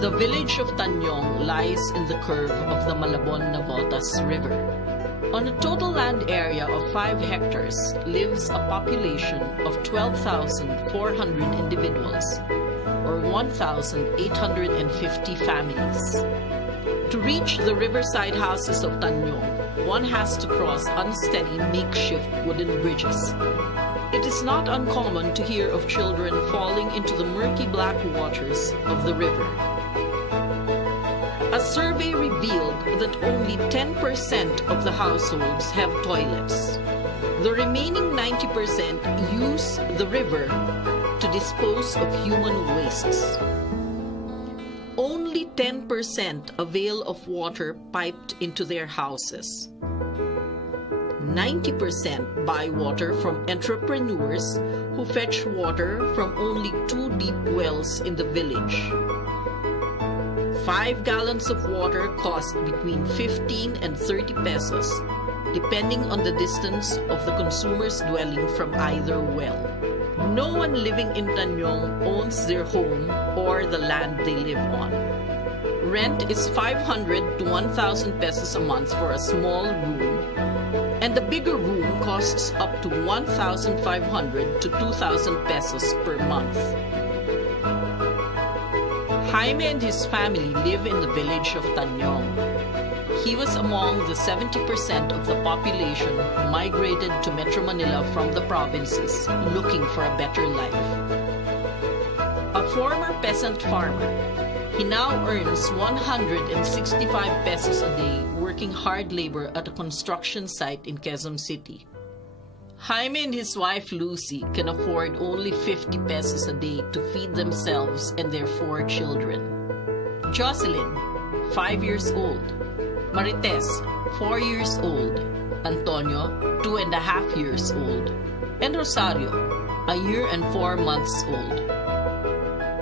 The village of Tanyong lies in the curve of the Malabon-Navotas River. On a total land area of 5 hectares lives a population of 12,400 individuals, or 1,850 families. To reach the riverside houses of Tanyong, one has to cross unsteady makeshift wooden bridges. It is not uncommon to hear of children falling into the murky black waters of the river. A survey revealed that only 10% of the households have toilets. The remaining 90% use the river to dispose of human wastes. Only 10% avail of water piped into their houses. 90% buy water from entrepreneurs who fetch water from only 2 deep wells in the village. 5 gallons of water cost between 15 and 30 pesos, depending on the distance of the consumer's dwelling from either well. No one living in Tanyong owns their home or the land they live on. Rent is 500 to 1,000 pesos a month for a small room, and the bigger room costs up to 1,500 to 2,000 pesos per month. Jaime and his family live in the village of Tanyong. He was among the 70% of the population who migrated to Metro Manila from the provinces looking for a better life. A former peasant farmer, he now earns 165 pesos a day working hard labor at a construction site in Quezon City. Jaime and his wife Lucy can afford only 50 pesos a day to feed themselves and their 4 children. Jocelyn, 5 years old. Marites, 4 years old. Antonio, 2.5 years old. And Rosario, a year and 4 months old.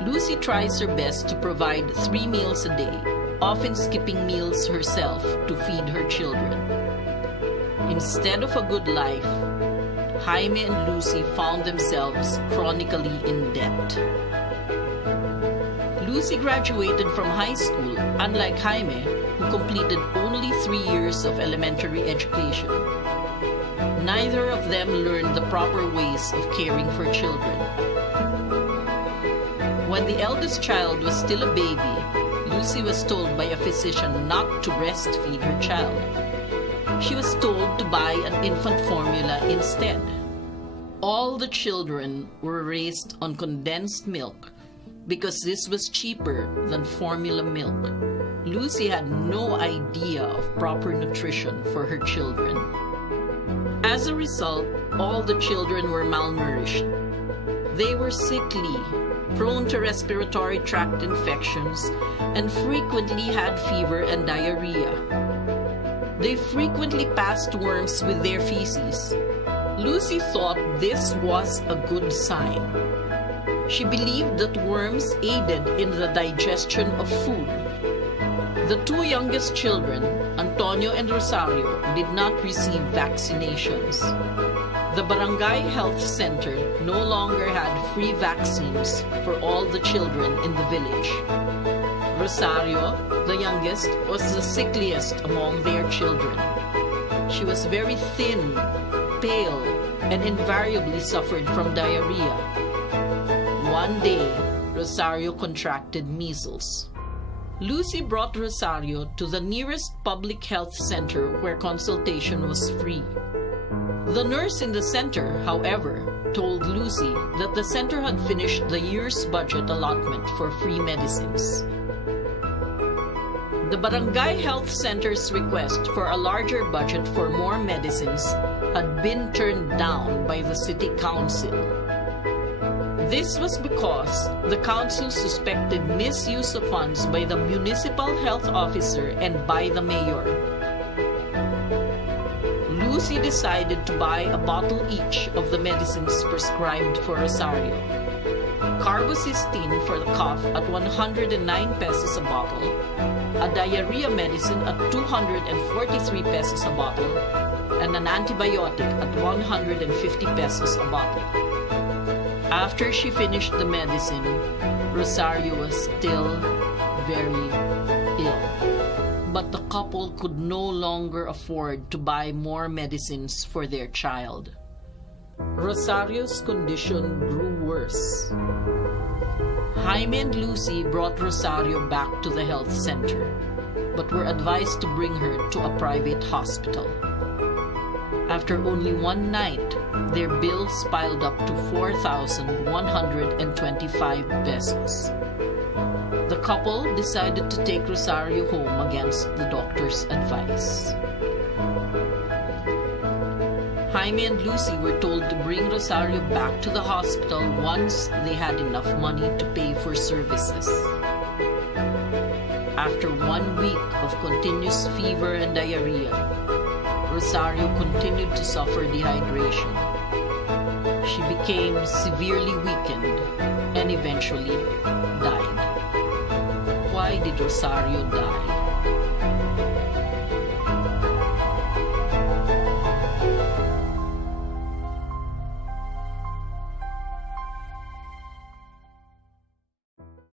Lucy tries her best to provide 3 meals a day, often skipping meals herself to feed her children. Instead of a good life, Jaime and Lucy found themselves chronically in debt. Lucy graduated from high school, unlike Jaime, who completed only 3 years of elementary education. Neither of them learned the proper ways of caring for children. When the eldest child was still a baby, Lucy was told by a physician not to breastfeed her child. She was told to buy an infant formula instead. All the children were raised on condensed milk because this was cheaper than formula milk. Lucy had no idea of proper nutrition for her children. As a result, all the children were malnourished. They were sickly, prone to respiratory tract infections, and frequently had fever and diarrhea. They frequently passed worms with their feces. Lucy thought this was a good sign. She believed that worms aided in the digestion of food. The 2 youngest children, Antonio and Rosario, did not receive vaccinations. The Barangay Health Center no longer had free vaccines for all the children in the village. Rosario, the youngest, was the sickliest among their children. She was very thin, pale, and invariably suffered from diarrhea. One day, Rosario contracted measles. Lucy brought Rosario to the nearest public health center where consultation was free. The nurse in the center, however, told Lucy that the center had finished the year's budget allotment for free medicines. The Barangay Health Center's request for a larger budget for more medicines had been turned down by the City Council. This was because the council suspected misuse of funds by the municipal health officer and by the mayor. Lucy decided to buy a bottle each of the medicines prescribed for Rosario. Carbocysteine for the cough at 109 pesos a bottle, a diarrhea medicine at 243 pesos a bottle, and an antibiotic at 150 pesos a bottle. After she finished the medicine, Rosario was still very ill. But the couple could no longer afford to buy more medicines for their child. Rosario's condition grew worse. Jaime and Lucy brought Rosario back to the health center, but were advised to bring her to a private hospital. After only one night, their bills piled up to 4,125 pesos. The couple decided to take Rosario home against the doctor's advice. Jaime and Lucy were told to bring Rosario back to the hospital once they had enough money to pay for services. After 1 week of continuous fever and diarrhea, Rosario continued to suffer dehydration. She became severely weakened and eventually died. Why did Rosario die?